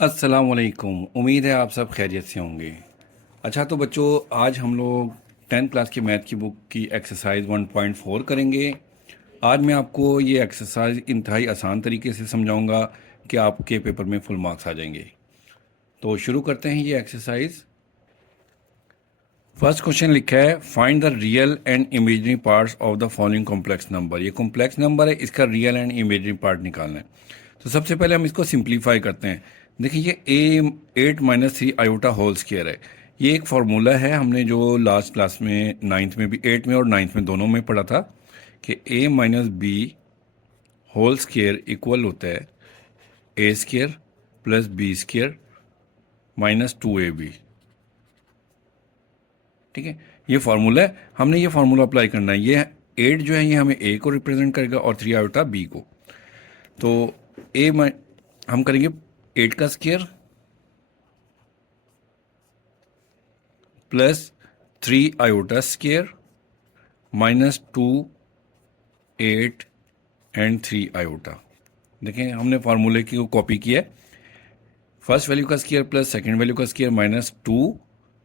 अस्सलामुअलैकुम। उम्मीद है आप सब खैरियत से होंगे। अच्छा तो बच्चों, आज हम लोग 10th क्लास की मैथ की बुक की एक्सरसाइज 1.4 करेंगे। आज मैं आपको ये एक्सरसाइज इंतहाई आसान तरीके से समझाऊंगा कि आपके पेपर में फुल मार्क्स आ जाएंगे। तो शुरू करते हैं ये एक्सरसाइज। फर्स्ट क्वेश्चन लिखा है, find the real and imaginary parts of the following complex number. ये कॉम्प्लेक्स नंबर है, इसका रियल एंड इमेजिनरी पार्ट निकालना है। तो सबसे पहले हम इसको सिंप्लीफाई करते हैं। देखिए ये ए 8 - 3 आयोटा होल स्क्वायर है। ये एक फार्मूला है, हमने जो लास्ट क्लास में 9th में भी 8th में और 9th में दोनों में पढ़ा था कि a - b होल स्क्वायर इक्वल होता है a square plus b square minus 2ab। ठीक है, ये फार्मूला है, हमने ये फार्मूला अप्लाई करना है। ये 8 जो है ये हमें ए को रिप्रेजेंट करेगा और 3 आयोटा बी को। तो हम करेंगे 8 का square plus 3 iota square minus 2 8 and 3 iota. देखें हमने फार्मूले की कॉपी किया है। फर्स्ट वैल्यू का स्क्वायर प्लस सेकंड वैल्यू का स्क्वायर माइनस 2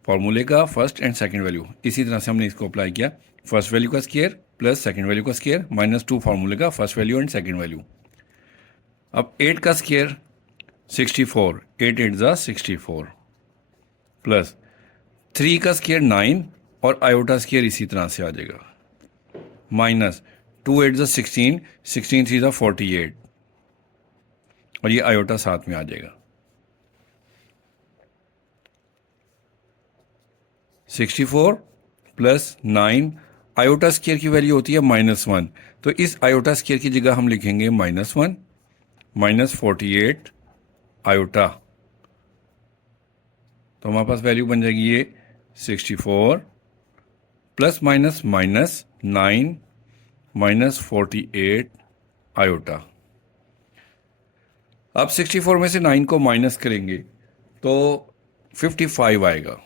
फार्मूले का फर्स्ट एंड सेकंड वैल्यू। इसी तरह से हमने इसको अप्लाई किया। फर्स्ट वैल्यू का स्क्वायर प्लस सेकंड वैल्यू का स्क्वायर माइनस 2 फार्मूले का first value and second value. अब 8 का स्क्वायर 64, 8 8 ज़ा 64 प्लस 3 का स्क्वायर 9 और आयोटा स्क्वायर इसी तरह से आ जाएगा माइनस 2 8 ज़ा 16, 16 3 ज़ा 48 और ये आयोटा साथ में आ जाएगा 64 प्लस 9। आयोटा स्क्वायर की वैल्यू होती है -1, तो इस आयोटा स्क्वायर की जगह हम लिखेंगे -1 माइनस 48 आयोटा। तो हमारे पास वैल्यू बन जाएगी ये 64 plus minus minus 9 minus 48 iota. अब 64 में से 9 को माइनस करेंगे तो 55 आएगा।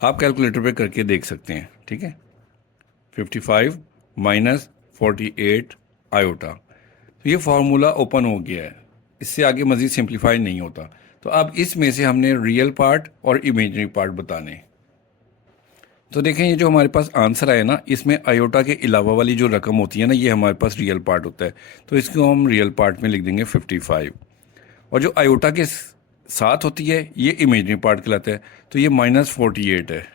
आप कैलकुलेटर पे करके देख सकते हैं। ठीक है, 55 माइनस 48 आयोटा। तो ये फार्मूला ओपन हो गया है, इससे आगे मज़ीद सिंप्लीफाई नहीं होता। तो अब इसमें से हमने रियल पार्ट और इमेजिनरी पार्ट बताने। तो देखें ये जो हमारे पास आंसर आया ना, इसमें आयोटा के अलावा वाली जो रकम होती है ना, ये हमारे पास रियल पार्ट होता है। तो इसको हम रियल पार्ट में लिख देंगे 55, और जो आयोटा के साथ होती है ये इमेजिनरी पार्ट कहलाता है। तो ये -48 है,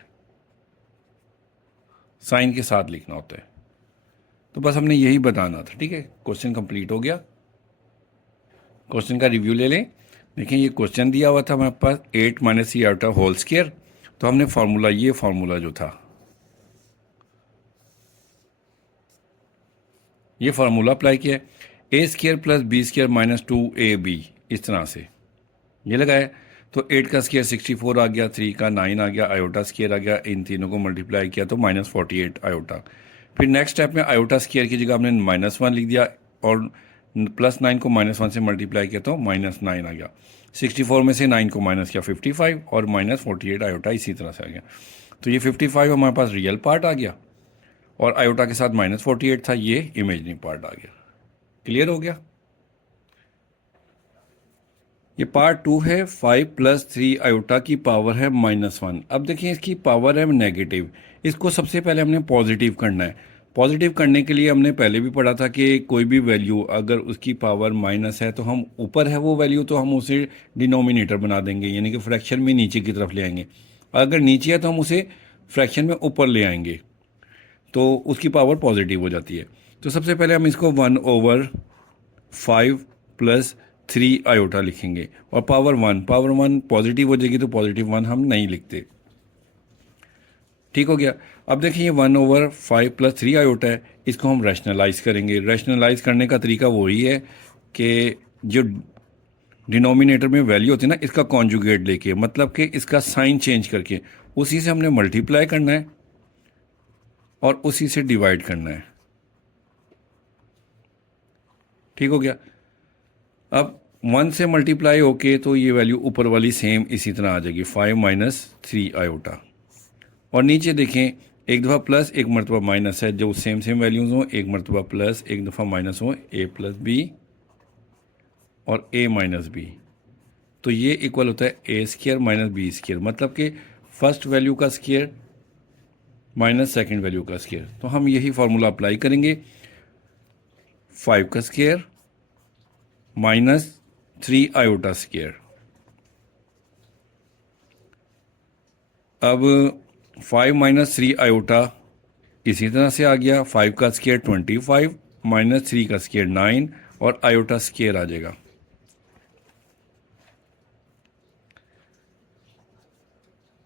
साइन के साथ लिखना होता है। तो बस हमने यही बताना था। ठीक है, क्वेश्चन कंप्लीट हो गया। क्वेश्चन का रिव्यू ले लें। देखिए ये क्वेश्चन दिया हुआ था हमारे पास 8 - 3 आयोटा होल स्क्वायर। तो हमने फार्मूला, ये फार्मूला जो था, ये फार्मूला अप्लाई किया है। A square plus b square minus 2ab, इस तरह से ये लगाया। तो 8 का स्क्वायर 64 आ गया, 3 का 9 आ गया, आयोटा स्क्वायर आ गया, इन तीनों को मल्टीप्लाई किया तो -48 आयोटा। फिर नेक्स्ट स्टेप में आयोटा स्क्वायर की जगह हमने -1 लिख दिया और +9 को -1 से मल्टीप्लाई किया तो -9 आ गया। 64 में से 9 को माइनस किया 55 और -48 आयोटा इसी तरह से आ गया। तो ये 55 हमारे पास रियल पार्ट आ गया और आयोटा के साथ -48 था, ये इमेजिनरी पार्ट आ गया। क्लियर हो गया। ये पार्ट 2 है। 5 + 3 आयोटा की पावर है -1। अब देखिए इसकी पावर है नेगेटिव, इसको सबसे पहले हमने पॉजिटिव करना है। पॉजिटिव करने के लिए हमने पहले भी पढ़ा था कि कोई भी वैल्यू अगर उसकी पावर माइनस है तो हम ऊपर है वो वैल्यू तो हम उसे डिनोमिनेटर बना देंगे, यानी कि फ्रैक्शन में नीचे की तरफ ले आएंगे। अगर नीचे है तो हम उसे फ्रैक्शन में ऊपर ले आएंगे तो उसकी पावर पॉजिटिव हो जाती है। तो सबसे पहले हम इसको 1/5 + 3 आयोटा लिखेंगे और पावर 1 पॉजिटिव हो जाएगी तो +1 हम नहीं लिखते। ठीक हो गया। अब देखिए 1/5 + 3 आयोटा है, इसको हम रैशनलाइज करेंगे। रैशनलाइज करने का तरीका वही है कि जो डिनोमिनेटर में वैल्यू होती है ना, इसका कॉन्जुगेट लेके, मतलब कि इसका साइन चेंज करके उसी से हमने मल्टीप्लाई करना है और उसी से डिवाइड करना है। ठीक हो गया। अब 1 से मल्टीप्लाई होके तो ये वैल्यू ऊपर वाली सेम इसी तरह आ जाएगी 5 - 3 आयोटा। और नीचे देखें, एक दफ़ा प्लस एक मरतबा माइनस है, जो सेम वैल्यूज़ हों, एक मरतबा प्लस एक दफ़ा माइनस हो, a + b और a - b। तो ये इक्वल होता है ए स्क्र माइनस बी स्क्र, मतलब कि फर्स्ट वैल्यू का स्क्र माइनस सेकेंड वैल्यू का स्क्र। तो हम यही फार्मूला अप्लाई करेंगे, 5 का स्क्र माइनस 3 आयोटा स्क्र। अब 5 माइनस 3 आयोटा इसी तरह से आ गया, 5 का स्क्र 25 माइनस 3 का स्क्र 9 और आयोटा स्क्र आ जाएगा।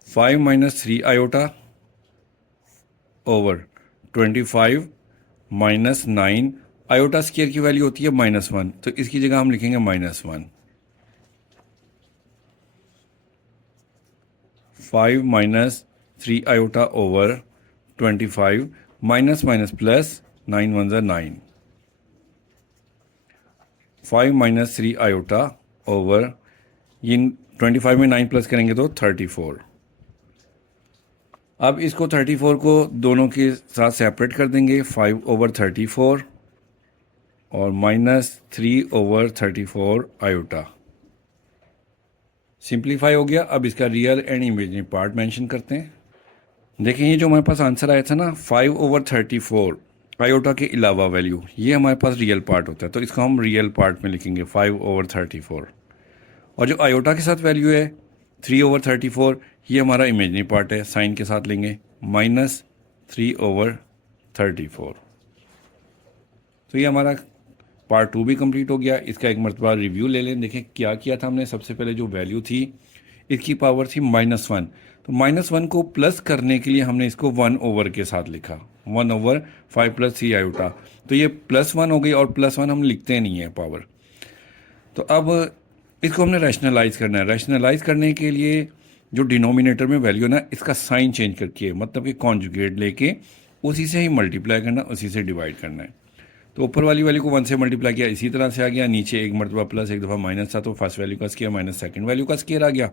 Five minus 3 iota over 25 minus 9, iota square की वैल्यू होती है -1, तो इसकी जगह हम लिखेंगे -1। 5 minus 3 iota over 25 minus minus plus 9 1 ज़ा 9। 5 माइनस 3 आयोटा ओवर, ये 25 में 9 प्लस करेंगे तो 34। अब इसको 34 को दोनों के साथ सेपरेट कर देंगे, 5 ओवर 34 और -3 ओवर 34 आयोटा। सिंप्लीफाई हो गया। अब इसका real and imaginary part mention करते हैं। देखिए ये जो हमारे पास आंसर आया था ना 5 ओवर 34 आयोटा के अलावा वैल्यू, ये हमारे पास रियल पार्ट होता है, तो इसको हम रियल पार्ट में लिखेंगे 5 ओवर 34। और जो आयोटा के साथ वैल्यू है 3 ओवर 34, ये हमारा इमेजिनरी पार्ट है, साइन के साथ लेंगे -3 ओवर 34। तो ये हमारा पार्ट 2 भी कंप्लीट हो गया। इसका एक मरतबा रिव्यू ले लें। देखें क्या किया था हमने। सबसे पहले जो वैल्यू थी इसकी पावर थी -1, तो -1 को प्लस करने के लिए हमने इसको 1 ओवर के साथ लिखा, 1 ओवर 5 प्लस 3 आयोटा। तो ये +1 हो गई और +1 हम लिखते नहीं है पावर। तो अब इसको हमने रैशनलाइज करना है। रैशनलाइज करने के लिए जो डिनोमिनेटर में वैल्यू ना, इसका साइन चेंज करके, मतलब कि कॉन्जुगेट लेके उसी से ही मल्टीप्लाई करना, उसी से डिवाइड करना है। तो ऊपर वाली वैल्यू को 1 से मल्टीप्लाई किया, इसी तरह से आ गया। नीचे एक मरतबा प्लस, एक दफ़ा माइनस था, तो फर्स्ट वैल्यू का स्क्वायर माइनस सेकंड वैल्यू का स्क्वायर आ गया।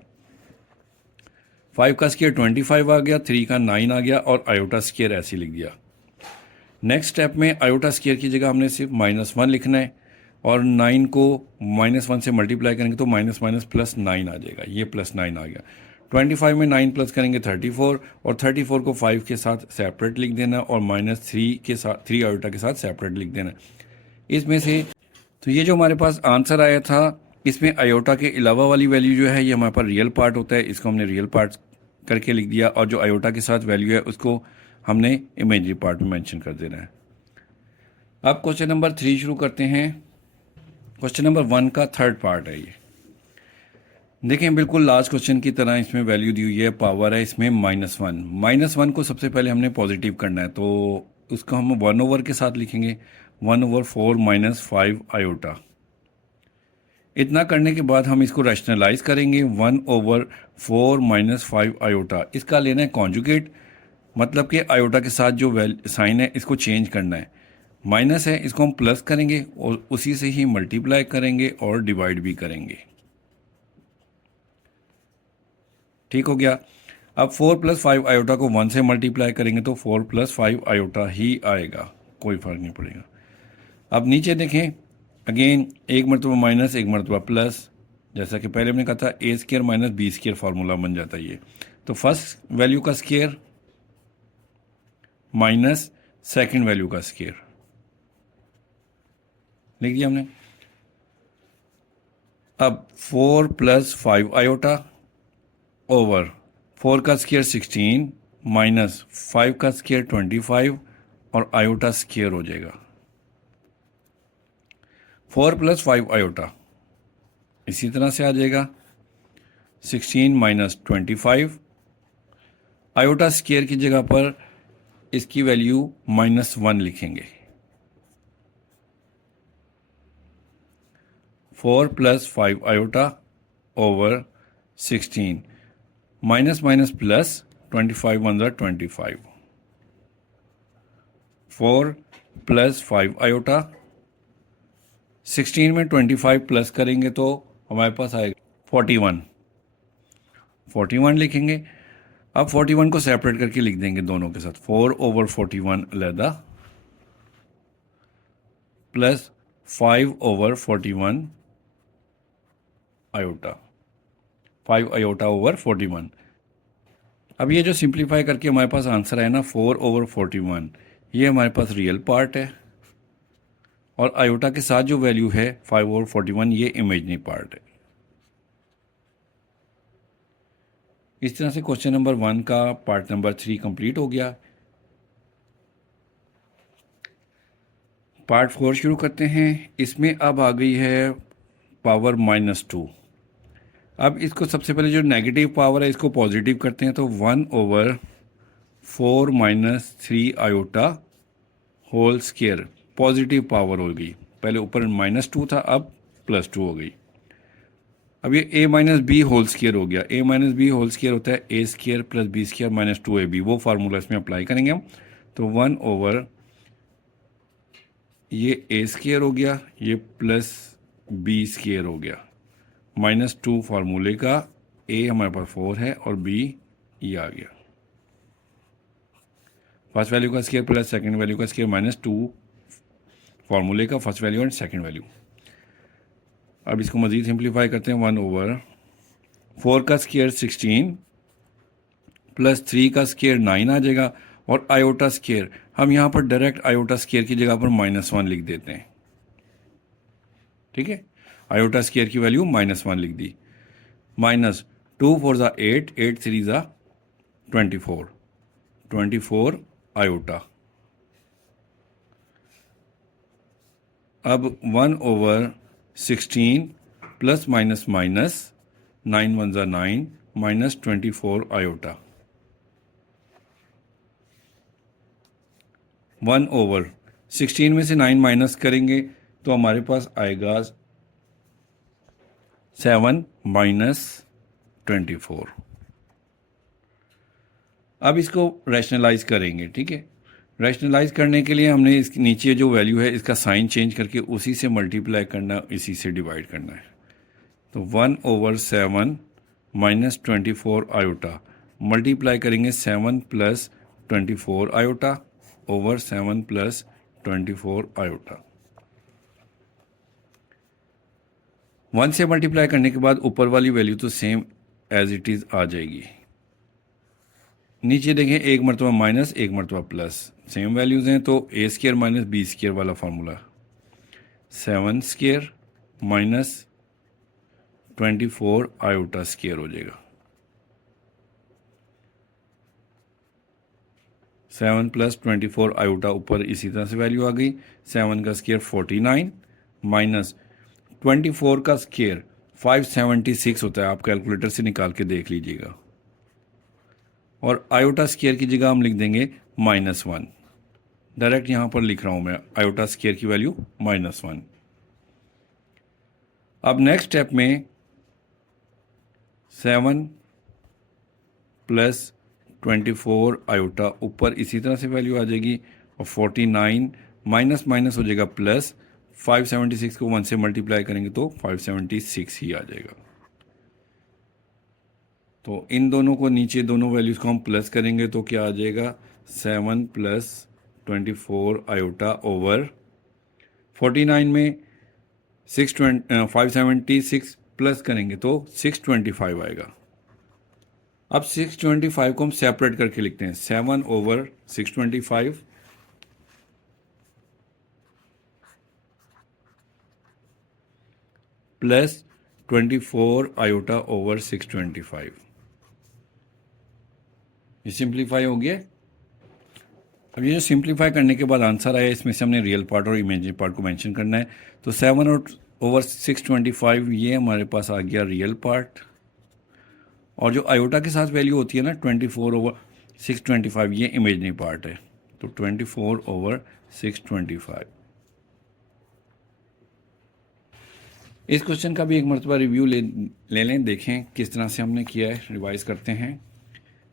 5 का स्क्वायर 25 आ गया, 3 का 9 आ गया और आयोटा स्क्वायर ऐसे लिख दिया। नेक्स्ट स्टेप में आयोटा स्क्वायर की जगह हमने सिर्फ -1 लिखना है और 9 को -1 से मल्टीप्लाई करेंगे तो माइनस माइनस प्लस 9 आ जाएगा। ये +9 आ गया। 25 में 9 प्लस करेंगे 34 और 34 को 5 के साथ सेपरेट लिख देना और -3 के साथ 3 आयोटा के साथ सेपरेट लिख देना। इसमें से तो ये जो हमारे पास आंसर आया था, इसमें आयोटा के अलावा वाली वैल्यू जो है ये हमारे पास रियल पार्ट होता है, इसको हमने रियल पार्ट करके लिख दिया। और जो आयोटा के साथ वैल्यू है उसको हमने इमेजनरी पार्ट में मेंशन कर देना है। अब क्वेश्चन नंबर 3 शुरू करते हैं। क्वेश्चन नंबर 1 का थर्ड पार्ट है ये। देखें बिल्कुल लास्ट क्वेश्चन की तरह इसमें वैल्यू दी हुई है, पावर है इसमें -1। -1 को सबसे पहले हमने पॉजिटिव करना है, तो उसको हम 1 ओवर के साथ लिखेंगे, 1 ओवर 4 माइनस 5 आयोटा। इतना करने के बाद हम इसको रैशनलाइज करेंगे, 1 ओवर 4 माइनस 5 आयोटा। इसका लेना है कॉन्जुगेट, मतलब कि आयोटा के साथ जो साइन है इसको चेंज करना है। माइनस है, इसको हम प्लस करेंगे और उसी से ही मल्टीप्लाई करेंगे और डिवाइड भी करेंगे। ठीक हो गया। अब 4 + 5 आयोटा को 1 से मल्टीप्लाई करेंगे तो 4 + 5 आयोटा ही आएगा, कोई फर्क नहीं पड़ेगा। अब नीचे देखें, अगेन एक मरतबा माइनस, एक मरतबा प्लस, जैसा कि पहले हमने कहा था a square minus b square formula बन जाता है ये। तो फर्स्ट वैल्यू का स्क्र माइनस सेकंड वैल्यू का स्क्र लिख दिया हमने। अब 4 + 5 आयोटा ओवर 4 का स्क्र 16 माइनस 5 का स्क्र 25 और आयोटा स्क्र हो जाएगा। 4 + 5 आयोटा इसी तरह से आ जाएगा, 16 माइनस 25। आयोटा स्क्र की जगह पर इसकी वैल्यू -1 लिखेंगे। 4 + 5 iota over 16 minus minus plus 25 1 ज़ा 25। 4 + 5 आयोटा, 16 में 25 प्लस करेंगे तो हमारे पास आएगा 41। 41 लिखेंगे। अब 41 को सेपरेट करके लिख देंगे दोनों के साथ, 4 ओवर 41 अलहदा plus 5 over 41 iota. 5 iota over 41। अब ये जो सिंप्लीफाई करके हमारे पास आंसर है ना 4 ओवर 41, ये हमारे पास रियल पार्ट है, और आयोटा के साथ जो वैल्यू है 5 ओवर 41 ये इमेजनरी पार्ट है। इस तरह से क्वेश्चन नंबर 1 का पार्ट नंबर 3 कंप्लीट हो गया। पार्ट 4 शुरू करते हैं। इसमें अब आ गई है पावर -2। अब इसको सबसे पहले जो नेगेटिव पावर है इसको पॉजिटिव करते हैं, तो 1 over 4 minus 3 iota whole square positive power हो गई। पहले ऊपर -2 था, अब +2 हो गई। अब ये a minus b whole square हो गया। a minus b whole square होता है a square plus b square minus 2ab। वो फार्मूला इसमें अप्लाई करेंगे हम। तो 1 ओवर ये a स्क्वायर हो गया, ये प्लस b स्क्वायर हो गया, -2 फार्मूले का। a हमारे पास 4 है और b ये आ गया। फर्स्ट वैल्यू का स्क्वायर प्लस सेकंड वैल्यू का स्क्वायर -2 फार्मूले का first value and second value. अब इसको मज़ीद सिंप्लीफाई करते हैं। 1 ओवर 4 का स्क्वायर 16 प्लस 3 का स्क्वायर 9 आ जाएगा, और आयोटा स्क्वायर हम यहाँ पर डायरेक्ट आयोटा स्क्वायर की जगह पर -1 लिख देते हैं। ठीक है, आयोटा स्क्वायर की वैल्यू -1 लिख दी। -2 4 ज़ा 8, 8 3 ज़ा 24, 24 आयोटा। अब 1 ओवर 16 प्लस माइनस माइनस 9 1 ज़ा 9 -24 आयोटा। 1 ओवर 16 में से 9 माइनस करेंगे तो हमारे पास आएगा 7 -24। अब इसको रैशनलाइज करेंगे। ठीक है, रैशनलाइज करने के लिए हमने इसके नीचे जो वैल्यू है इसका साइन चेंज करके उसी से मल्टीप्लाई करना, इसी से डिवाइड करना है। तो 1 ओवर 7 -24 आयोटा मल्टीप्लाई करेंगे 7 + 24 आयोटा ओवर 7 + 24 आयोटा। 1 से मल्टीप्लाई करने के बाद ऊपर वाली वैल्यू तो सेम एज इट इज़ आ जाएगी। नीचे देखें, एक मरतबा माइनस एक मरतबा प्लस, सेम वैल्यूज़ हैं, तो a square minus b square वाला फार्मूला 7 स्क्वायर -24 आयोटा स्क्वायर हो जाएगा। 7 + 24 आयोटा ऊपर इसी तरह से वैल्यू आ गई। 7 का स्क्वायर 49 माइनस 24 का स्क्वायर 576 होता है। आप कैलकुलेटर से निकाल के देख लीजिएगा। और आयोटा स्क्वायर की जगह हम लिख देंगे -1। डायरेक्ट यहाँ पर लिख रहा हूँ मैं आयोटा स्क्वायर की वैल्यू -1। अब नेक्स्ट स्टेप में 7 + 24 आयोटा ऊपर इसी तरह से वैल्यू आ जाएगी, और 49 माइनस माइनस हो जाएगा प्लस, 576 को 1 से मल्टीप्लाई करेंगे तो 576 ही आ जाएगा। तो इन दोनों को नीचे दोनों वैल्यूज़ को हम प्लस करेंगे तो क्या आ जाएगा 7 + 24 आयोटा ओवर 49 में 576 प्लस करेंगे तो 625 आएगा। अब 625 को हम सेपरेट करके लिखते हैं। 7 ओवर 625 प्लस 24 आयोटा ओवर 625। ये सिंप्लीफाई हो गया। अब ये जो सिंप्लीफाई करने के बाद आंसर आया, इसमें से हमने रियल पार्ट और इमेजिनरी पार्ट को मेंशन करना है। तो 7 ओवर 625 ये हमारे पास आ गया रियल पार्ट, और जो आयोटा के साथ वैल्यू होती है ना 24 ओवर 625 ये इमेजिनरी पार्ट है। तो 24 ओवर 625। इस क्वेश्चन का भी एक मरतबा रिव्यू ले लें, देखें किस तरह से हमने किया है, रिवाइज करते हैं।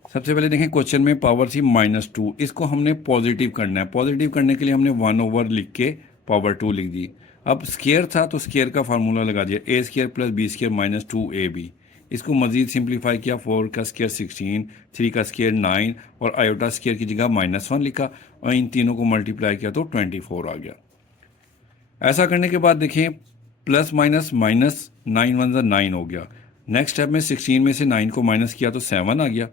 सबसे पहले देखें क्वेश्चन में पावर थी -2, इसको हमने पॉजिटिव करना है। पॉजिटिव करने के लिए हमने 1 ओवर लिख के पावर 2 लिख दी। अब स्क्वायर था तो स्क्वायर का फार्मूला लगा दिया, a square plus b square minus 2ab। इसको मजीद सिंप्लीफाई किया, 4 का स्क्वायर 16, 3 का स्क्वायर 9 और आयोटा स्क्वायर की जगह -1 लिखा, और इन तीनों को मल्टीप्लाई किया तो 24 आ गया। ऐसा करने के बाद देखें प्लस माइनस माइनस 9 1 ज़ा 9 हो गया, नेक्स्ट स्टेप में 16 में से 9 को माइनस किया तो 7 आ गया।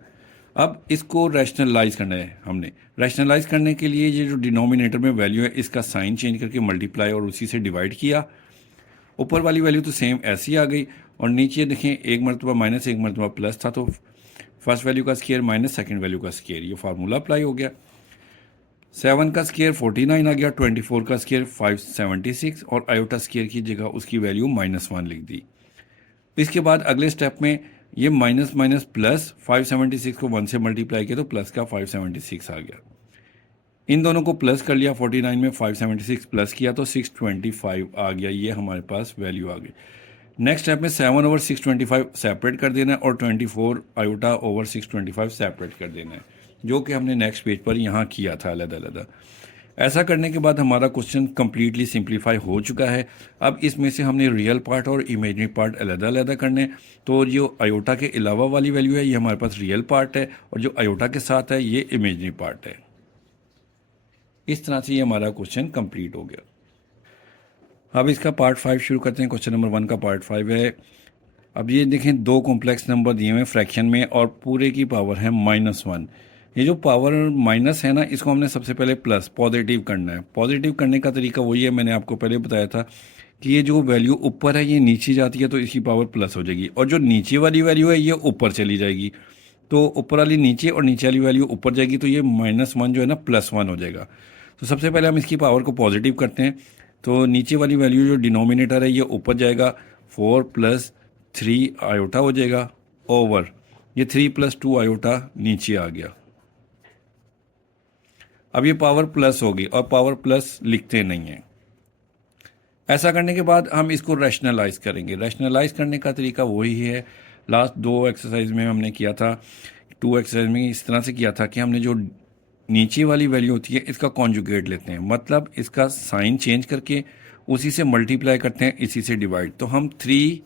अब इसको रैशनलाइज करना है हमने। रैशनलाइज करने के लिए ये जो डिनोमिनेटर में वैल्यू है इसका साइन चेंज करके मल्टीप्लाई और उसी से डिवाइड किया। ऊपर वाली वैल्यू तो सेम ऐसी आ गई और नीचे देखें एक मरतबा माइनस एक मरतबा प्लस था, तो फर्स्ट वैल्यू का स्केयर माइनस सेकंड वैल्यू का स्केयर, ये फार्मूला अप्लाई हो गया। 7 का स्केयर 49 आ गया, 24 का स्केयर 576 और आयोटा स्केयर की जगह उसकी वैल्यू -1 लिख दी। इसके बाद अगले स्टेप में ये माइनस माइनस प्लस 576 को 1 से मल्टीप्लाई किया तो प्लस का 576 आ गया। इन दोनों को प्लस कर लिया, 49 में 576 प्लस किया तो 625 आ गया, ये हमारे पास वैल्यू आ गई। नेक्स्ट स्टेप में 7 ओवर 625 सेपरेट कर देना है और 24 आयोटा ओवर 625 सेपरेट कर देना है, जो कि हमने नेक्स्ट पेज पर यहाँ किया था अलग-अलग। ऐसा करने के बाद हमारा क्वेश्चन कम्प्लीटली सिंप्लीफाई हो चुका है। अब इसमें से हमने रियल पार्ट और इमेजनरी पार्ट अलग-अलग करने। तो जो आयोटा के अलावा वाली वैल्यू है ये हमारे पास रियल पार्ट है और जो आयोटा के साथ है ये इमेजनरी पार्ट है। इस तरह से ये हमारा क्वेश्चन कंप्लीट हो गया। अब इसका पार्ट 5 शुरू करते हैं। क्वेश्चन नंबर 1 का पार्ट 5 है। अब ये देखें, दो कॉम्प्लेक्स नंबर दिए हुए हैं फ्रैक्शन में और पूरे की पावर है -1। ये जो पावर माइनस है ना, इसको हमने सबसे पहले प्लस पॉजिटिव करना है। पॉजिटिव करने का तरीका वही है, मैंने आपको पहले बताया था कि ये जो वैल्यू ऊपर है ये नीचे जाती है तो इसकी पावर प्लस हो जाएगी और जो नीचे वाली वैल्यू है ये ऊपर चली जाएगी। तो ऊपर वाली नीचे और नीचे वाली वैल्यू ऊपर जाएगी तो ये -1 जो है ना +1 हो जाएगा। तो सबसे पहले हम इसकी पावर को पॉजिटिव करते हैं। तो नीचे वाली वैल्यू जो डिनोमिनेटर है ये ऊपर जाएगा, 4 + 3 आयोटा हो जाएगा ओवर ये 3 + 2 आयोटा नीचे आ गया। अब ये पावर प्लस होगी और पावर प्लस लिखते नहीं हैं। ऐसा करने के बाद हम इसको रैशनलाइज करेंगे। रैशनलाइज करने का तरीका वही है, लास्ट 2 एक्सरसाइज में हमने किया था। 2 एक्सरसाइज में इस तरह से किया था कि हमने जो नीचे वाली वैल्यू होती है इसका कॉन्जुगेट लेते हैं, मतलब इसका साइन चेंज करके उसी से मल्टीप्लाई करते हैं, इसी से डिवाइड। तो हम 3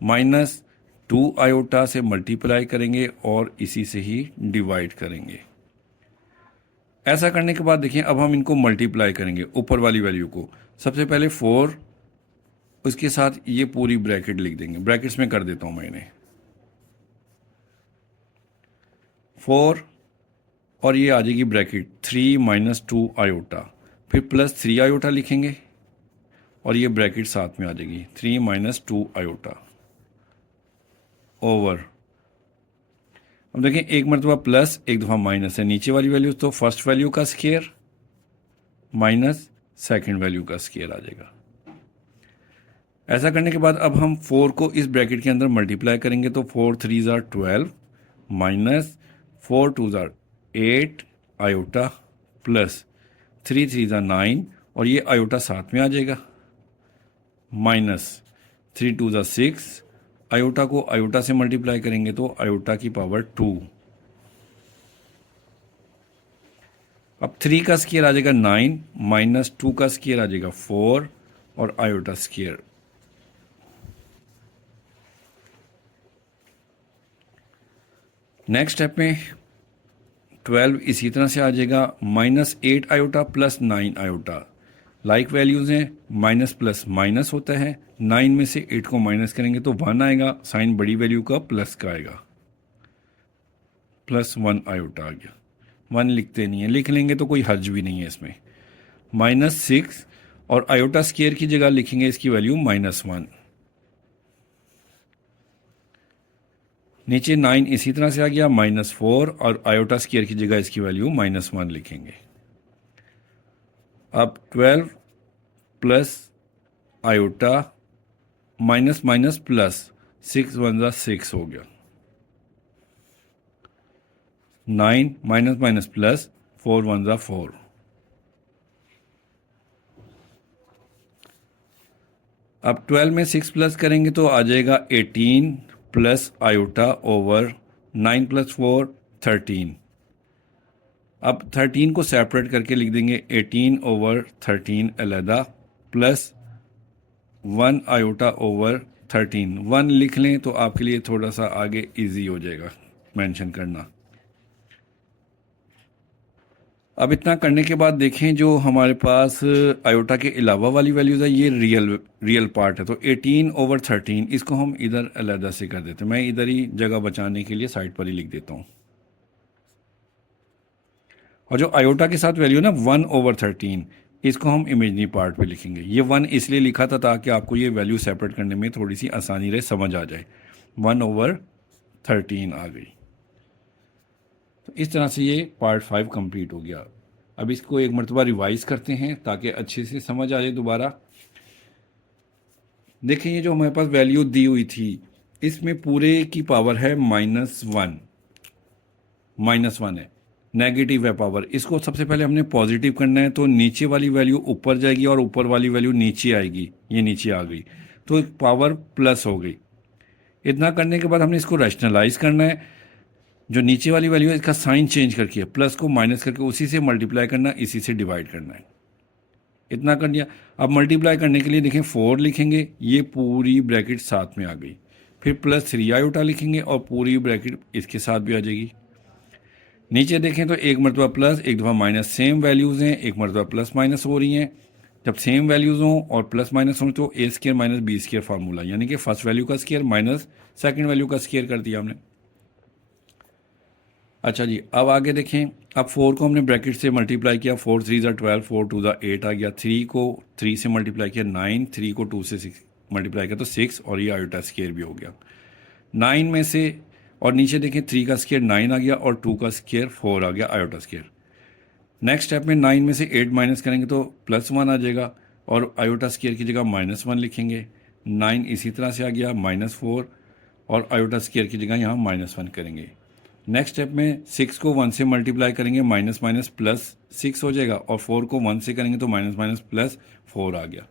- 2 आयोटा से मल्टीप्लाई करेंगे और इसी से ही डिवाइड करेंगे। ऐसा करने के बाद देखिए अब हम इनको मल्टीप्लाई करेंगे ऊपर वाली वैल्यू को। सबसे पहले 4, उसके साथ ये पूरी ब्रैकेट लिख देंगे। ब्रैकेट्स में कर देता हूं मैं इन्हें, 4 और ये आ जाएगी ब्रैकेट 3 - 2 आयोटा, फिर +3 आयोटा लिखेंगे और ये ब्रैकेट साथ में आ जाएगी 3 - 2 आयोटा ओवर। अब देखें एक मरतबा प्लस एक दफ़ा माइनस है, नीचे वाली वैल्यू तो फर्स्ट वैल्यू का स्केयर माइनस सेकंड वैल्यू का स्केयर आ जाएगा। ऐसा करने के बाद अब हम 4 को इस ब्रैकेट के अंदर मल्टीप्लाई करेंगे तो 4 × 3 = 12 माइनस 4 × 2 = 8 आयोटा प्लस 3 × 3 = 9 और ये आयोटा साथ में आ जाएगा माइनस 3 × 2 = 6। आयोटा को आयोटा से मल्टीप्लाई करेंगे तो आयोटा की पावर 2। अब 3 का स्केयर आ जाएगा 9 माइनस 2 का स्केयर आ जाएगा 4 और आयोटा स्केयर। नेक्स्ट स्टेप में 12 इसी तरह से आ जाएगा, -8 iota plus 9 iota. Like values हैं, माइनस प्लस माइनस होता है। 9 में से 8 को माइनस करेंगे तो 1 आएगा, साइन बड़ी वैल्यू का प्लस का आएगा, +1 आयोटा आ गया। 1 लिखते नहीं है, लिख लेंगे तो कोई हर्ज भी नहीं है इसमें। -6 और आयोटा स्केयर की जगह लिखेंगे इसकी वैल्यू -1। नीचे 9 इसी तरह से आ गया, -4 और आयोटा स्केयर की जगह इसकी वैल्यू -1 लिखेंगे। अब 12 plus iota minus minus plus 6 × 1 = 6 हो गया। 9 माइनस माइनस प्लस 4 × 1 = 4। अब 12 में 6 प्लस करेंगे तो आ जाएगा 18 प्लस आयोटा ओवर 9 + 4 13। अब 13 को सेपरेट करके लिख देंगे 18 ओवर 13 अलहदा प्लस 1 आयोटा ओवर 13। 1 लिख लें तो आपके लिए थोड़ा सा आगे इजी हो जाएगा मेंशन करना। अब इतना करने के बाद देखें जो हमारे पास आयोटा के अलावा वाली वैल्यूज़ है ये रियल पार्ट है। तो 18/13 इसको हम इधर अलहदा से कर देते हैं। मैं इधर ही जगह बचाने के लिए साइड पर ही लिख देता हूँ। और जो आयोटा के साथ वैल्यू है ना 1/13 इसको हम इमेजनरी पार्ट पे लिखेंगे। ये 1 इसलिए लिखा था ताकि आपको ये वैल्यू सेपरेट करने में थोड़ी सी आसानी रहे, समझ आ जाए। 1/13 आ गई। तो इस तरह से ये पार्ट 5 कंप्लीट हो गया। अब इसको एक मरतबा रिवाइज करते हैं ताकि अच्छे से समझ आ जाए दोबारा। देखें ये जो हमारे पास वैल्यू दी हुई थी इसमें पूरे की पावर है -1, -1 है, नेगेटिव है पावर। इसको सबसे पहले हमने पॉजिटिव करना है, तो नीचे वाली वैल्यू ऊपर जाएगी और ऊपर वाली वैल्यू नीचे आएगी। ये नीचे आ गई तो पावर प्लस हो गई। इतना करने के बाद हमने इसको रैशनलाइज करना है। जो नीचे वाली वैल्यू है इसका साइन चेंज करके प्लस को माइनस करके उसी से मल्टीप्लाई करना, इसी से डिवाइड करना है। इतना कर दिया। अब मल्टीप्लाई करने के लिए देखें 4 लिखेंगे, ये पूरी ब्रैकेट साथ में आ गई। फिर +3 आयोटा लिखेंगे और पूरी ब्रैकेट इसके साथ भी आ जाएगी। नीचे देखें तो एक मरतबा प्लस एक दफ़ा माइनस, सेम वैल्यूज़ हैं, एक मरतबा प्लस माइनस हो रही हैं। जब सेम वैल्यूज़ हों और प्लस माइनस हों तो a² - b² फार्मूला, यानी कि फर्स्ट वैल्यू का स्केयर माइनस सेकंड वैल्यू का स्केयर कर दिया हमने। अच्छा जी, अब आगे देखें। अब 4 को हमने ब्रैकेट से मल्टीप्लाई किया, 4 3 ज़ा 12, 4 2 ज़ा 8 आ गया। 3 को 3 से मल्टीप्लाई किया 9, 3 को 2 से 6 मल्टीप्लाई किया तो 6, और ये आयोटा स्केयर भी हो गया 9 में से। और नीचे देखें 3 का स्केयर 9 आ गया और 2 का स्केयर 4 आ गया आयोटा स्केयर। नेक्स्ट स्टेप में 9 में से 8 माइनस करेंगे तो +1 आ जाएगा और आयोटा स्केयर की जगह -1 लिखेंगे। 9 इसी तरह से आ गया -4 और आयोटा स्केयर की जगह यहाँ -1 करेंगे। नेक्स्ट स्टेप में 6 को 1 से मल्टीप्लाई करेंगे, माइनस माइनस प्लस 6 हो जाएगा और 4 को 1 से करेंगे तो माइनस माइनस प्लस 4 आ गया।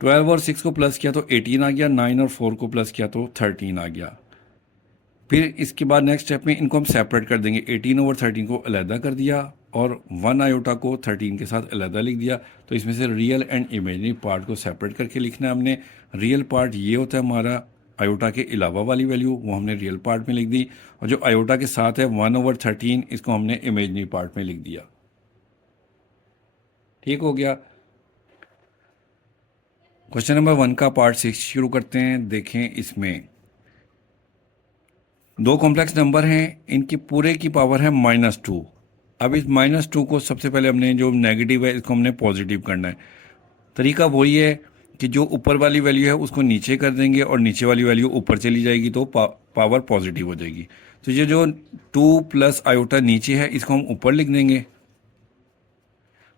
12 और 6 को प्लस किया तो 18 आ गया, 9 और 4 को प्लस किया तो 13 आ गया। फिर इसके बाद नेक्स्ट स्टेप में इनको हम सेपरेट कर देंगे। 18/13 को अलहदा कर दिया और 1 आयोटा को 13 के साथ अलहदा लिख दिया। तो इसमें से रियल एंड इमेजिनरी पार्ट को सेपरेट करके लिखना है हमने। रियल पार्ट ये होता है हमारा आयोटा के अलावा वाली वैल्यू, वो हमने रियल पार्ट में लिख दी। और जो आयोटा के साथ है 1/13 इसको हमने इमेजिनरी पार्ट में लिख दिया। ठीक हो गया। क्वेश्चन नंबर 1 का पार्ट 6 शुरू करते हैं। देखें इसमें दो कॉम्प्लेक्स नंबर हैं, इनकी पूरे की पावर है -2। अब इस -2 को सबसे पहले हमने जो नेगेटिव है इसको हमने पॉजिटिव करना है। तरीका वही है कि जो ऊपर वाली वैल्यू है उसको नीचे कर देंगे और नीचे वाली वैल्यू ऊपर चली जाएगी तो पावर पॉजिटिव हो जाएगी। तो ये जो 2 प्लस आयोटा नीचे है इसको हम ऊपर लिख देंगे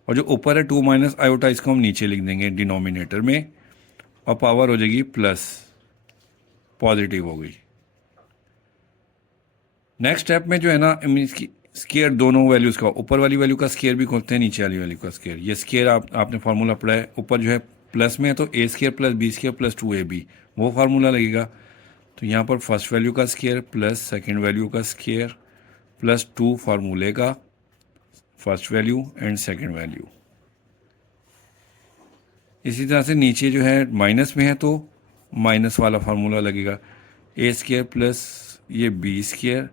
और जो ऊपर है 2 माइनस आयोटा इसको हम नीचे लिख देंगे डिनोमिनेटर में और पावर हो जाएगी प्लस, पॉजिटिव हो गई। नेक्स्ट स्टेप में जो है ना इसकी स्केयर दोनों वैल्यूज़ का, ऊपर वाली वैल्यू का स्केयर भी खोलते हैं, नीचे वाली वैल्यू का स्केयर। ये स्केयर आपने फार्मूला पढ़ा है। ऊपर जो है प्लस में है तो a² + b² + 2ab वो फार्मूला लगेगा। तो यहाँ पर फर्स्ट वैल्यू का स्केयर प्लस सेकंड वैल्यू का स्केयर प्लस 2 फार्मूले का first value and second value. इसी तरह से नीचे जो है माइनस में है तो माइनस वाला फार्मूला लगेगा। a² प्लस ये b²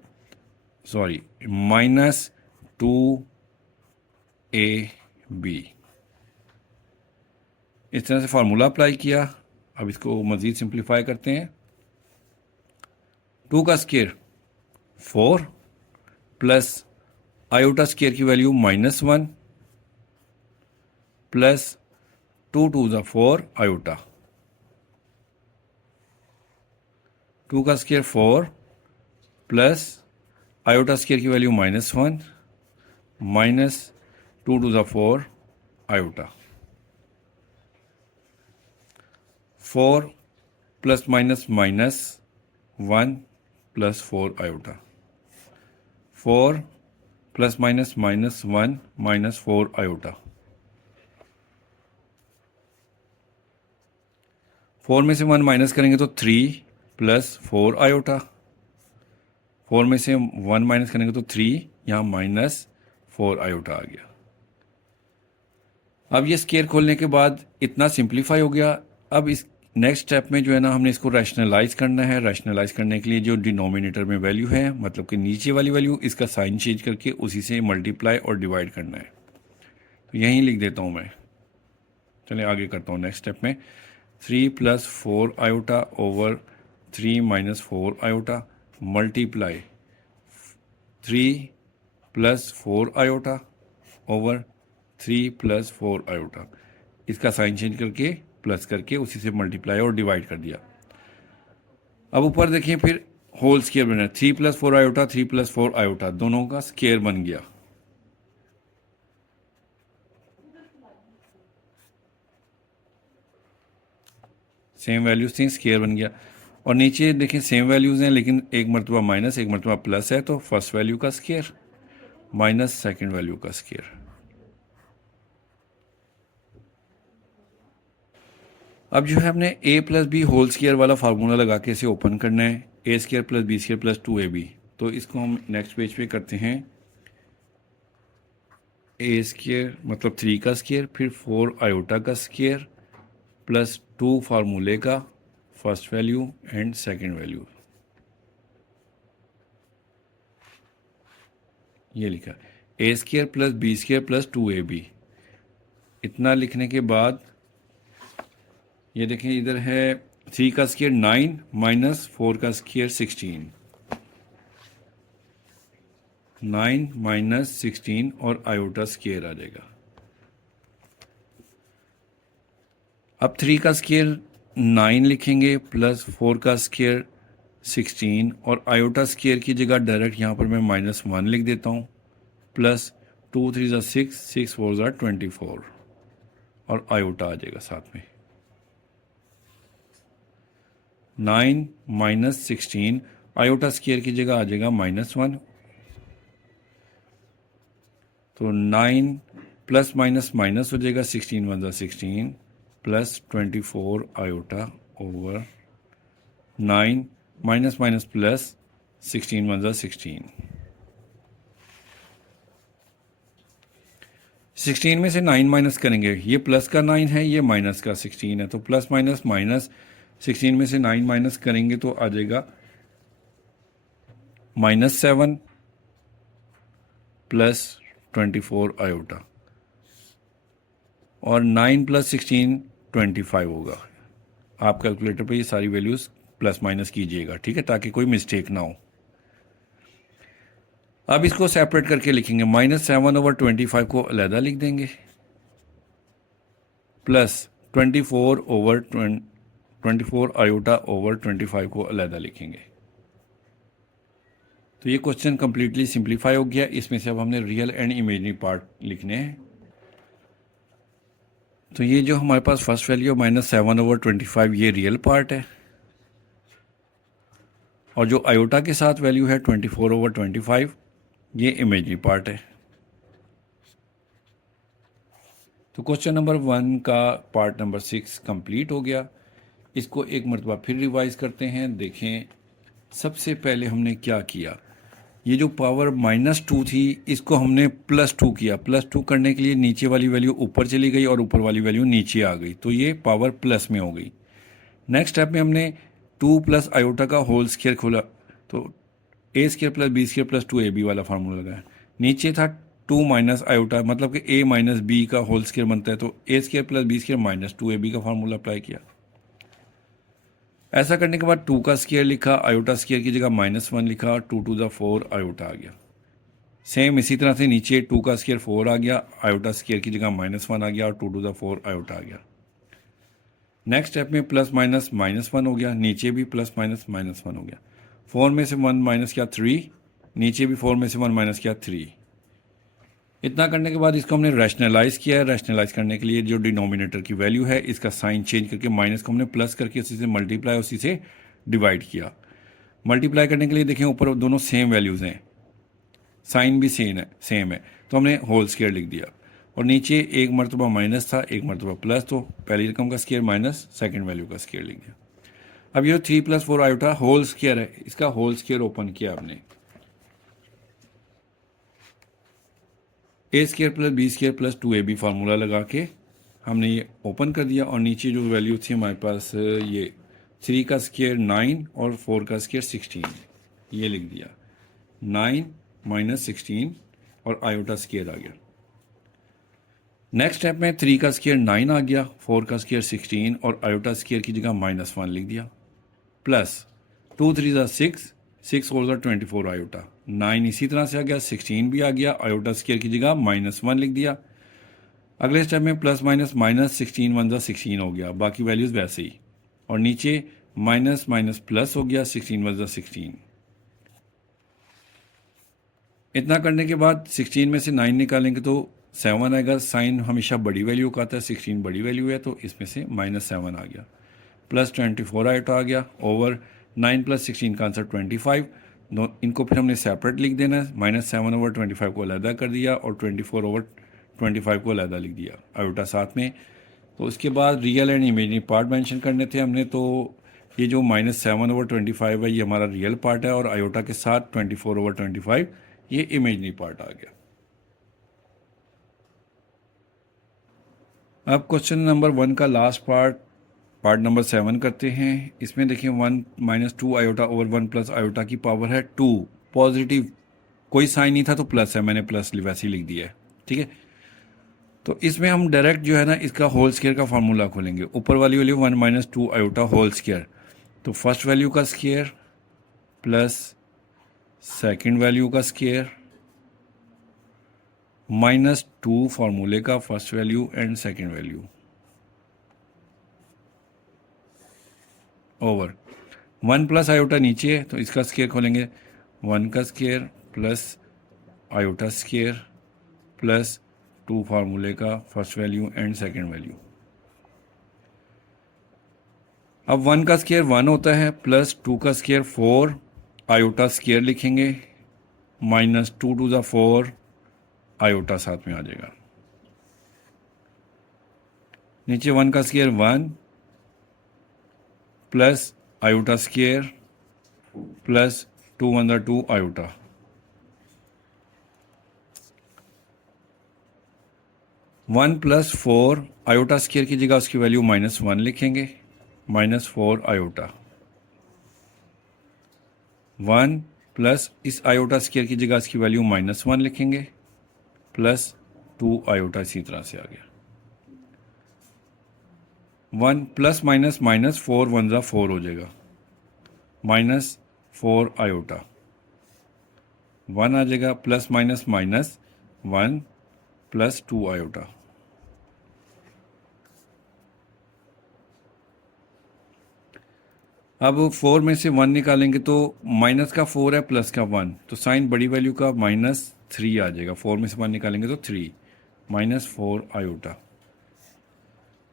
सॉरी -2ab। इस तरह से फार्मूला अप्लाई किया। अब इसको मज़ीद सिंप्लीफाई करते हैं। 2 का स्केयर 4 प्लस आयोटा स्केयर की वैल्यू -1 प्लस 2 2 ज़ा 4 आयोटा। 2 का स्केयर 4 प्लस आयोटा स्केयर की वैल्यू -1 माइनस 2 2 ज़ा 4 iota. 4 plus minus minus 1 plus 4 iota. 4 plus minus minus 1 minus 4 iota. 4 में से 1 माइनस करेंगे तो 3 प्लस 4 आयोटा। 4 में से 1 माइनस करेंगे तो 3, यहाँ -4 आयोटा आ गया। अब ये स्केयर खोलने के बाद इतना सिंप्लीफाई हो गया। अब नेक्स्ट स्टेप में जो है ना हमने इसको रैशनलाइज करना है। रैशनलाइज करने के लिए जो डिनोमिनेटर में वैल्यू है, मतलब कि नीचे वाली वैल्यू, इसका साइन चेंज करके उसी से मल्टीप्लाई और डिवाइड करना है। तो यहीं लिख देता हूँ मैं। चलिए आगे करता हूँ नेक्स्ट स्टेप में। 3 + 4 iota over 3 - 4 iota multiply 3 + 4 iota over 3 + 4 iota. इसका साइन चेंज करके प्लस करके उसी से मल्टीप्लाई और डिवाइड कर दिया। अब ऊपर देखिए फिर होल स्केयर बना, 3 + 4 आयोटा 3 + 4 आयोटा दोनों का स्केयर बन गया। सेम वैल्यूज थी, स्केयर बन गया। और नीचे देखें सेम वैल्यूज हैं लेकिन एक मरतबा माइनस एक मरतबा प्लस है, तो फर्स्ट वैल्यू का स्केयर माइनस सेकंड वैल्यू का स्केयर। अब जो है हमने a + b होल स्केयर वाला फार्मूला लगा के इसे ओपन करना है। a² + b² + 2ab। तो इसको हम नेक्स्ट पेज पे करते हैं। a² मतलब 3 का स्केयर, फिर 4 आयोटा का स्केयर प्लस 2 फार्मूले का first value and second value. ये लिखा a² + b² + 2ab। इतना लिखने के बाद ये देखें इधर है 3 का स्केयर 9 - 4 का स्केयर 16, 9 - 16 और आयोटा स्केयर आ जाएगा। अब 3 का स्केयर 9 लिखेंगे प्लस 4 का स्केयर 16 और आयोटा स्केयर की जगह डायरेक्ट यहाँ पर मैं -1 लिख देता हूँ, प्लस 2 3 ज़ा 6, 6 4 ज़ा 24 और आयोटा आ जाएगा साथ में। 9 - 16 आयोटा स्केयर की जगह आ जाएगा -1, तो 9 प्लस माइनस माइनस हो जाएगा, 16 1 ज़ा 16 plus 24 iota over 9 minus minus plus 16 1 ज़ा 16। 16 में से 9 माइनस करेंगे, ये प्लस का 9 है, ये माइनस का 16 है, तो प्लस माइनस माइनस 16 में से 9 माइनस करेंगे तो आ जाएगा -7 प्लस 24 आयोटा और 9 + 16 25 होगा। आप कैलकुलेटर पे ये सारी वैल्यूज प्लस माइनस कीजिएगा, ठीक है, ताकि कोई मिस्टेक ना हो। अब इसको सेपरेट करके लिखेंगे, -7/25 को अलहदा लिख देंगे, प्लस 24 आयोटा ओवर 25 को अलहदा लिखेंगे। तो ये क्वेश्चन कंप्लीटली सिंप्लीफाई हो गया। इसमें से अब हमने रियल एंड इमेजिनरी पार्ट लिखने हैं। तो ये जो हमारे पास फर्स्ट वैल्यू -7/25 ये रियल पार्ट है, और जो आयोटा के साथ वैल्यू है 24/25 ये इमेजिनरी पार्ट है। तो क्वेश्चन नंबर 1 का पार्ट नंबर 6 कंप्लीट हो गया। इसको एक मरतबा फिर रिवाइज करते हैं। देखें सबसे पहले हमने क्या किया, ये जो पावर -2 थी इसको हमने +2 किया। +2 करने के लिए नीचे वाली वैल्यू ऊपर चली गई और ऊपर वाली वैल्यू नीचे आ गई, तो ये पावर प्लस में हो गई। नेक्स्ट स्टेप में हमने 2 + आयोटा का होल स्केयर खोला, तो a² + b² + 2ab वाला फार्मूला लगाया। नीचे था 2 - आयोटा, मतलब कि a - b का होल स्केयर बनता है, तो a² + b² - 2ab का फार्मूला अप्लाई किया। ऐसा करने के बाद 2 का स्केयर लिखा, आयोटा स्केयर की जगह -1 लिखा, 2 2 ज़ा 4 आयोटा आ गया। सेम इसी तरह से नीचे 2 का स्केयर 4 आ गया, आयोटा स्केयर की जगह -1 आ गया और 2 2 ज़ा 4 आयोटा आ गया। नेक्स्ट स्टेप में प्लस माइनस -1 हो गया, नीचे भी प्लस माइनस -1 हो गया। 4 में से 1 माइनस किया 3, नीचे भी 4 में से 1 माइनस किया 3। इतना करने के बाद इसको हमने रैशनलाइज किया है। रैशनलाइज करने के लिए जो डिनोमिनेटर की वैल्यू है इसका साइन चेंज करके माइनस को हमने प्लस करके उसी से मल्टीप्लाई उसी से डिवाइड किया। मल्टीप्लाई करने के लिए देखें ऊपर दोनों सेम वैल्यूज़ हैं, साइन भी सेम है, तो हमने होल स्केयर लिख दिया। और नीचे एक मरतबा माइनस था एक मरतबा प्लस, तो पहली रकम का स्केयर माइनस सेकंड वैल्यू का स्केयर लिख दिया। अब ये 3 + 4 आयोटा होल स्केयर है, इसका होल स्केयर ओपन किया आपने, a² + b² + 2ab फार्मूला लगा के हमने ये ओपन कर दिया और नीचे जो वैल्यू थी हमारे पास ये 3 का स्क्वायर 9 और 4 का स्क्वायर 16, ये लिख दिया 9 माइनस 16 और आयोटा स्क्वायर आ गया। नेक्स्ट स्टेप में 3 का स्क्वायर 9 आ गया, 4 का स्क्वायर 16 और आयोटा स्क्वायर की जगह -1 लिख दिया, प्लस 2 3 ज़ा 6, 6 और ज़ा 24 आयोटा, 9 इसी तरह से आ गया, 16 भी आ गया, आयोटा स्क्वायर की जगह -1 लिख दिया। अगले स्टेप में प्लस माइनस माइनस 16 1 ज़ा 16 हो गया, बाकी वैल्यूज़ वैसे ही, और नीचे माइनस माइनस प्लस हो गया, 16 1 ज़ा 16। इतना करने के बाद 16 में से 9 निकालेंगे तो 7 आएगा। साइन हमेशा बड़ी वैल्यू का आता है, 16 बड़ी वैल्यू है तो इसमें से -7 आ गया, प्लस 24 आयोटा आ गया, ओवर 9 प्लस 16 का आंसर 25। इनको फिर हमने सेपरेट लिख देना है, -7 ओवर 25 को अलहदा कर दिया और 24 ओवर 25 को अलहदा लिख दिया आयोटा साथ में। तो उसके बाद real and imaginary part mention करने थे हमने, तो ये जो -7 ओवर 25 है ये हमारा रियल पार्ट है और आयोटा के साथ 24 ओवर 25 ये इमेजनरी पार्ट आ गया। अब क्वेश्चन नंबर 1 का लास्ट पार्ट नंबर 7 करते हैं। इसमें देखिए 1 - 2 आयोटा ओवर 1 प्लस आयोटा की पावर है 2, पॉजिटिव कोई साइन नहीं था तो प्लस है, मैंने प्लस वैसे ही लिख दिया है, ठीक है। तो इसमें हम डायरेक्ट जो है ना इसका होल स्क्वायर का फार्मूला खोलेंगे, ऊपर वाली वैल्यू 1 - 2 आयोटा होल स्क्वायर, तो फर्स्ट वैल्यू का स्क्वायर प्लस सेकंड वैल्यू का स्क्वायर -2 फार्मूले का first value and second value over 1 plus iota नीचे है तो इसका स्क्वायर खोलेंगे, 1 का square plus iota square plus 2 फार्मूले का first value and second value. अब 1 का स्क्वायर 1 होता है, प्लस 2 का स्क्वायर 4 आयोटा स्क्वायर लिखेंगे, -2 2 ज़ा 4 आयोटा साथ में आ जाएगा, नीचे 1 का square 1 plus iota square plus 2 1 ज़ा 2 iota, one plus 4 iota square की जगह उसकी वैल्यू -1 लिखेंगे, -4 आयोटा, 1 प्लस इस आयोटा स्क्वायर की जगह इसकी वैल्यू -1 लिखेंगे, प्लस 2 आयोटा इसी तरह से आ गया, 1 प्लस माइनस माइनस 4 1 ज़ा 4 हो जाएगा, -4 आयोटा, 1 आ जाएगा, plus minus minus 1 plus 2 iota. अब 4 में से 1 निकालेंगे तो माइनस का 4 है प्लस का 1, तो साइन बड़ी वैल्यू का -3 आ जाएगा, 4 में से 1 निकालेंगे तो 3, -4 आयोटा,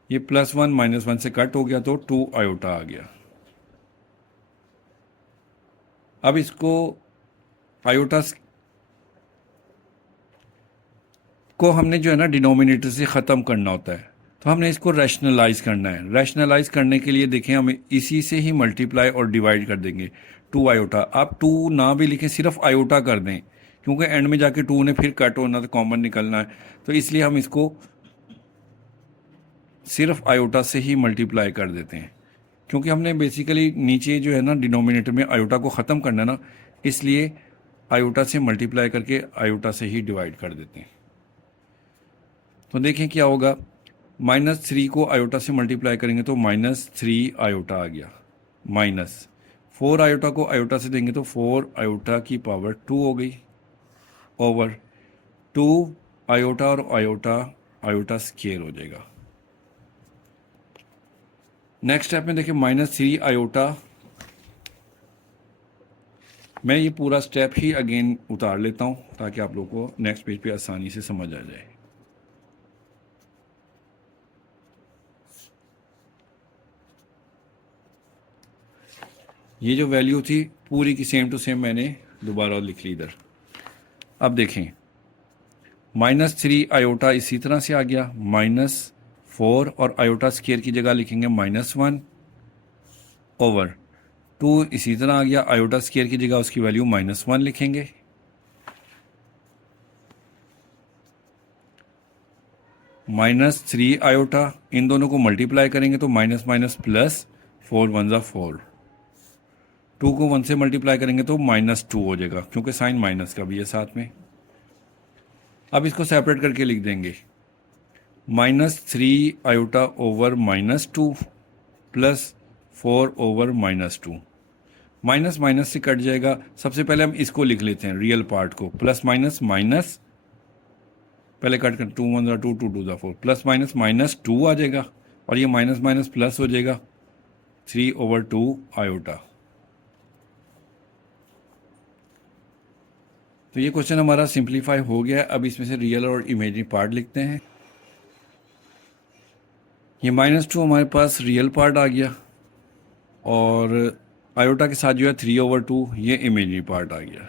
ये +1 -1 से कट हो गया तो 2 आयोटा आ गया। अब इसको आयोटा को हमने जो है ना डिनोमिनेटर से ख़त्म करना होता है, तो हमने इसको रैशनलाइज करना है। रैशनलाइज करने के लिए देखें हम इसी से ही मल्टीप्लाई और डिवाइड कर देंगे, 2 आयोटा। आप 2 ना भी लिखें, सिर्फ आयोटा कर दें, क्योंकि एंड में जाके 2 ने फिर कट होना तो कॉमन निकलना है, तो इसलिए हम इसको सिर्फ आयोटा से ही मल्टीप्लाई कर देते हैं, क्योंकि हमने बेसिकली नीचे जो है ना डिनोमिनेटर में आयोटा को ख़त्म करना है ना, इसलिए आयोटा से मल्टीप्लाई करके आयोटा से ही डिवाइड कर देते हैं। तो देखें क्या होगा, -3 को आयोटा से मल्टीप्लाई करेंगे तो -3 आयोटा आ गया, -4 आयोटा को आयोटा से देंगे तो 4 आयोटा की पावर 2 हो गई, ओवर 2 आयोटा और आयोटा स्क्वायर हो जाएगा। नेक्स्ट स्टेप में देखिए -3 आयोटा, मैं ये पूरा स्टेप ही अगेन उतार लेता हूँ ताकि आप लोगों को नेक्स्ट पेज पे आसानी से समझ आ जाए। ये जो वैल्यू थी पूरी की सेम टू सेम मैंने दोबारा लिख ली इधर। अब देखें -3 आयोटा इसी तरह से आ गया, -4 और आयोटा स्क्वायर की जगह लिखेंगे -1 ओवर 2 इसी तरह आ गया, आयोटा स्क्वायर की जगह उसकी वैल्यू -1 लिखेंगे, -3 i, इन दोनों को मल्टीप्लाई करेंगे तो माइनस माइनस प्लस, 4 1 ज़ा 4, 2 को 1 से मल्टीप्लाई करेंगे तो -2 हो जाएगा, क्योंकि साइन माइनस का भी है साथ में। अब इसको सेपरेट करके लिख देंगे, -3 i over -2 plus 4 over -2, minus minus से कट जाएगा। सबसे पहले हम इसको लिख लेते हैं, रियल पार्ट को, प्लस माइनस माइनस, पहले कट कर, 2 1 ज़ा 2, 2 2 ज़ा 4, प्लस माइनस -2 आ जाएगा, और ये माइनस माइनस प्लस हो जाएगा, 3 ओवर 2 i। तो ये क्वेश्चन हमारा सिंप्लीफाई हो गया। अब इसमें से रियल और इमेजिनरी पार्ट लिखते हैं। ये -2 हमारे पास रियल पार्ट आ गया, और आयोटा के साथ जो है 3 ओवर 2 ये इमेजिनरी पार्ट आ गया।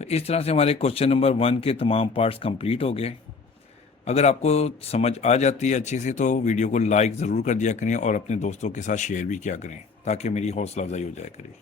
तो इस तरह से हमारे क्वेश्चन नंबर 1 के तमाम पार्ट्स कंप्लीट हो गए। अगर आपको समझ आ जाती है अच्छे से तो वीडियो को लाइक ज़रूर कर दिया करें और अपने दोस्तों के साथ शेयर भी किया करें, ताकि मेरी हौसला अफजाई हो जाया करे।